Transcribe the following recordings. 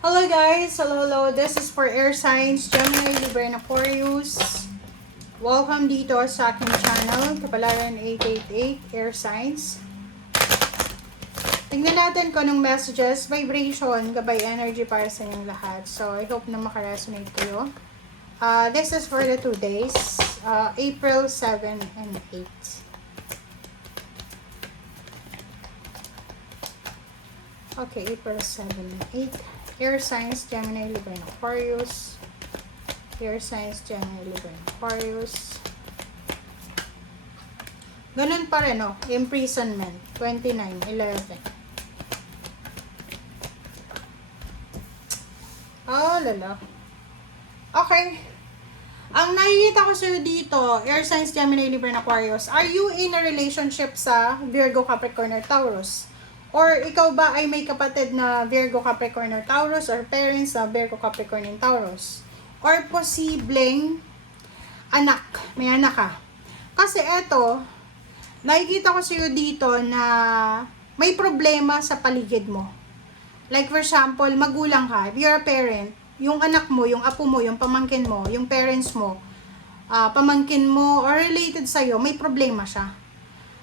Hello guys! Hello. This is for Air Signs, Gemini, Libra, and Aquarius. Welcome dito sa aking channel, Kapalaran 888 Air Signs. Tingnan natin kung anong messages, vibration, gabay energy para sa inyong lahat. So, I hope na makaresonate kayo. This is for the 2 days, April 7 and 8. Okay, April 7 and 8. Air signs, Gemini, Libra, and Aquarius. Air signs, Gemini, Libra, and Aquarius. Ganun pa rin, no? Imprisonment, 29:11. Oh, lala. Okay. Ang nakikita ko sa'yo dito, Air signs, Gemini, Libra, and Aquarius, are you in a relationship sa Virgo, Capricorn, or Taurus? Or ikaw ba ay may kapatid na Virgo, Capricorn, or Taurus, or parents na Virgo, Capricorn, and Taurus? Or posibleng anak, may anak ka. Kasi eto, nakikita ko sa'yo dito na may problema sa paligid mo. Like for example, magulang ka, if you're a parent, yung anak mo, yung apo mo, yung pamangkin mo, yung parents mo, pamangkin mo, or related sa'yo, may problema siya.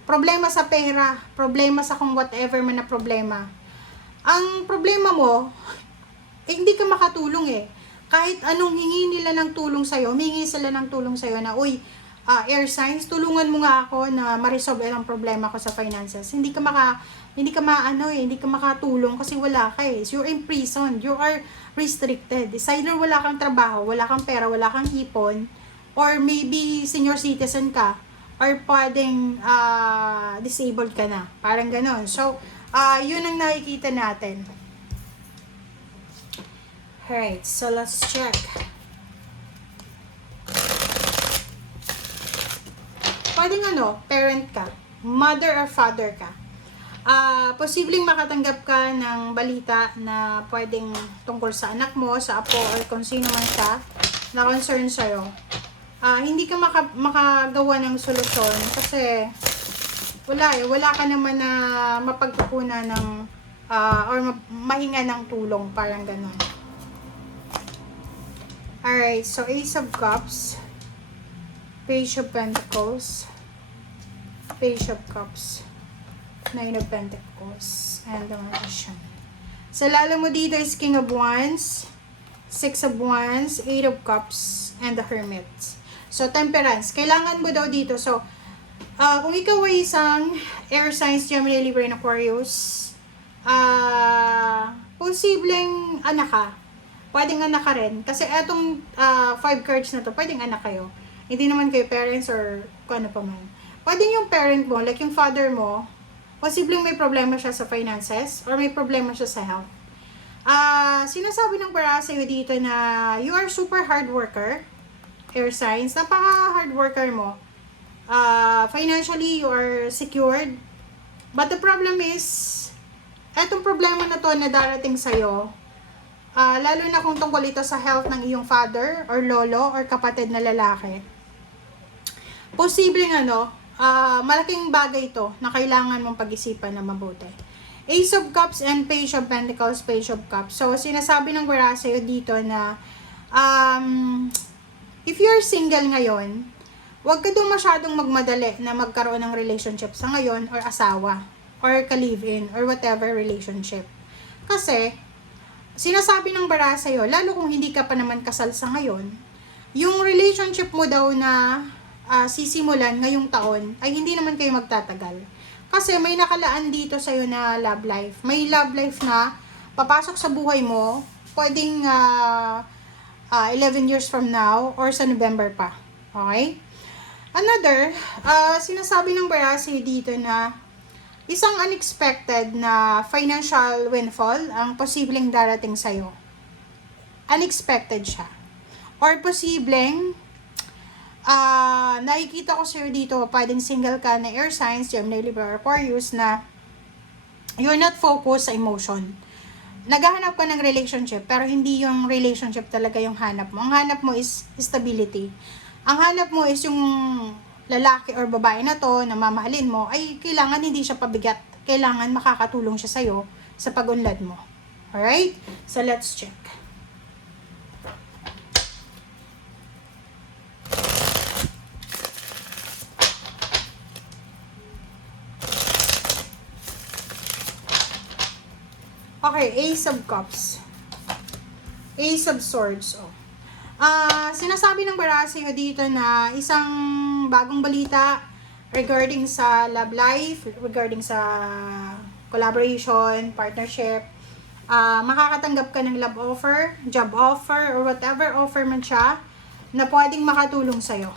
Problema sa pera, problema sa kung whatever man na problema. Ang problema mo, hindi ka makatulong eh. Kahit anong hingi nila ng tulong sa'yo, humingi sila ng tulong sa'yo na, uy, air signs, tulungan mo nga ako na ma-resolve ang problema ko sa finances. Hindi ka makatulong kasi wala ka eh. You're in prison, you are restricted. It's either wala kang trabaho, wala kang pera, wala kang ipon, or maybe senior citizen ka, or pwedeng disabled ka na. Parang ganon. So, yun ang nakikita natin. Alright, so let's check. Pwedeng parent ka, mother or father ka. Posibleng makatanggap ka ng balita na pwedeng tungkol sa anak mo, sa apo, or kung sino man siya na concern sa'yo. Hindi ka makagawa ng solusyon kasi wala ka naman na mapagkukunan ng or mahinga ng tulong, parang ganon. Alright, so Ace of Cups, Page of Pentacles, Page of Cups, Nine of Pentacles, and the Magician. Sa lalo mo dito is King of Wands, Six of Wands, Eight of Cups, and the Hermit. So, temperance. Kailangan mo daw dito. So, kung ikaw ay isang air signs, Gemini, Libra, and Aquarius, posibleng anak ka. Pwedeng anak ka rin. Kasi etong 5 cards na to, pwedeng anak kayo. Hindi naman kayo parents or kung ano pa man. Pwedeng yung parent mo, like yung father mo, posibleng may problema siya sa finances or may problema siya sa health. Sinasabi ng para sa'yo dito na you are super hard worker, air signs, napaka-hard worker mo. Financially, you are secured. But the problem is, etong problema na to na darating sa'yo, lalo na kung tungkol ito sa health ng iyong father, or lolo, or kapatid na lalaki. Posibleng malaking bagay ito na kailangan mong pag-isipan na mabuti. Ace of Cups and Page of Pentacles, Page of Cups. So, sinasabi ng para sa'yo dito na, if you're single ngayon, huwag ka doon masyadong magmadali na magkaroon ng relationship sa ngayon, or asawa, or ka-live-in, or whatever relationship. Kasi, sinasabi ng bara sa'yo, lalo kung hindi ka pa naman kasal sa ngayon, yung relationship mo daw na sisimulan ngayong taon, ay hindi naman kayo magtatagal. Kasi may nakalaan dito sa'yo na love life. May love life na papasok sa buhay mo, pwedeng 11 years from now, or sa November pa. Okay? Another, sinasabi ng bara sa'yo dito na isang unexpected na financial windfall ang posibleng darating sa'yo. Unexpected siya. Or posibleng, nakikita ko sa'yo dito, pwedeng single ka na air signs, Gemini, Libra, Aquarius, na you're not focused sa emotion. Naghahanap ka ng relationship, pero hindi yung relationship talaga yung hanap mo. Ang hanap mo is stability. Ang hanap mo is yung lalaki or babae na to, na mamahalin mo, ay kailangan hindi siya pabigat. Kailangan makakatulong siya sa'yo sa pag-unlad mo. Alright? So, let's check. Okay, Ace of Cups. Ace of Swords. Oh. Sinasabi ng baraha sa'yo dito na isang bagong balita regarding sa love life, regarding sa collaboration, partnership. Makakatanggap ka ng love offer, job offer, or whatever offer man siya na pwedeng makatulong sa'yo.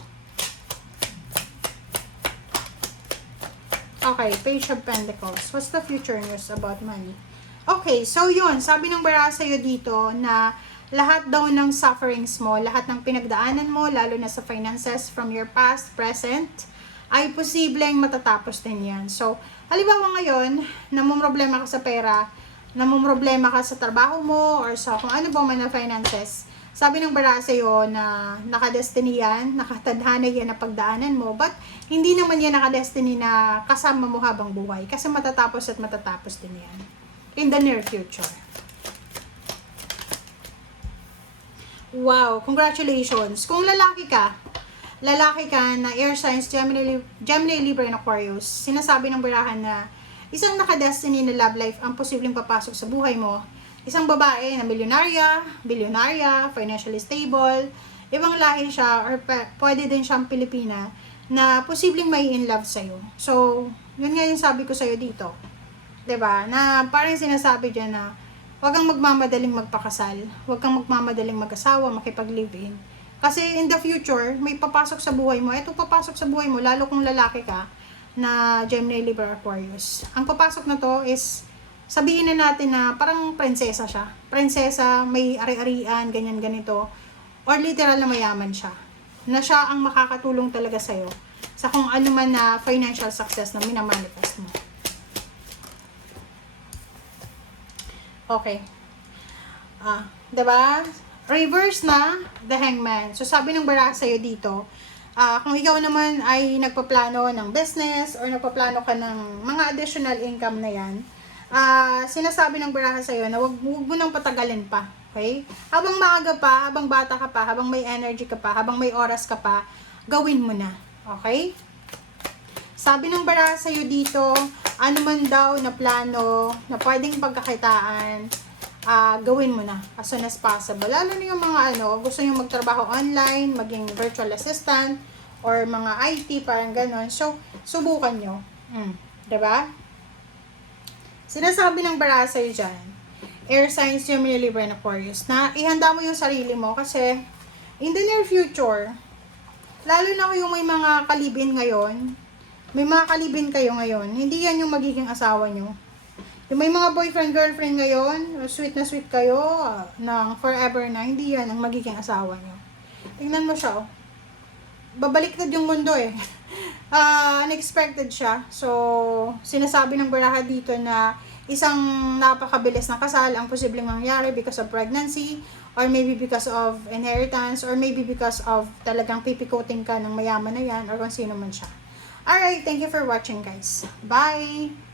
Okay, Page of Pentacles. What's the future news about money? Okay, so yun, sabi ng baraha sa'yo dito na lahat daw ng sufferings mo, lahat ng pinagdaanan mo, lalo na sa finances from your past, present, ay posibleng matatapos din yan. So, halimbawa ngayon, namumroblema ka sa pera, namumroblema ka sa trabaho mo, or sa kung ano ba man na finances, sabi ng baraha sa'yo na nakadestiny yan, nakatadhana yan na pagdaanan mo, but hindi naman yan nakadestiny na kasama mo habang buhay, kasi matatapos at matatapos din yan in the near future. Wow, congratulations. Kung lalaki ka na air signs, Gemini, Libra, and Aquarius, sinasabi ng barahan na isang nakadestiny na love life ang posibleng papasok sa buhay mo. Isang babae na milyonarya, bilyonarya, financially stable, ibang lahi siya, or pwede din siyang Pilipina, na posibleng may in love sa'yo. So, yun nga yung sabi ko sa'yo dito. 'Di ba? Na parang sinasabi diyan na huwag kang magmamadaling magpakasal, huwag kang magmamadaling mag-asawa, makipag-live-in. Kasi in the future, may papasok sa buhay mo. Ito papasok sa buhay mo, lalo kung lalaki ka na Gemini, Libra, Aquarius. Ang papasok na to is, sabihin na natin na parang prinsesa siya. Prinsesa, may ari-arian, ganyan, ganito. Or literal na mayaman siya. Na siya ang makakatulong talaga sa'yo sa kung ano man na financial success na minamanifest mo. Okay. Diba? Reverse na, the Hangman. So, sabi ng baraha sa'yo dito, kung ikaw naman ay nagpaplano ng business or nagpaplano ka ng mga additional income na yan, sinasabi ng baraha sa'yo na wag mo nang patagalin pa. Okay? Habang maaga pa, habang bata ka pa, habang may energy ka pa, habang may oras ka pa, gawin mo na. Okay? Sabi ng baraha sa'yo dito, ano man daw na plano na pwedeng pagkakitaan, gawin mo na as soon as possible. Lalo na yung mga gusto nyo magtrabaho online, maging virtual assistant, or mga IT, parang ganon. So, subukan nyo. Diba? Sinasabi ng baraha sa'yo dyan, air signs, Gemini, Libra, and Aquarius, na ihanda mo yung sarili mo kasi in the near future, lalo na yung may mga kalibin ngayon, may mga kalibin kayo ngayon, hindi yan yung magiging asawa nyo. Yung may mga boyfriend, girlfriend ngayon, sweet na sweet kayo, ng forever na, hindi yan ang magiging asawa nyo. Tingnan mo siya, oh. Babaliktad yung mundo eh. Unexpected siya. So, sinasabi ng baraha dito na isang napakabilis na kasal ang posibleng mangyari because of pregnancy, or maybe because of inheritance, or maybe because of talagang pipikutin ka ng mayaman na yan, or kung sino man siya. Alright, thank you for watching guys. Bye!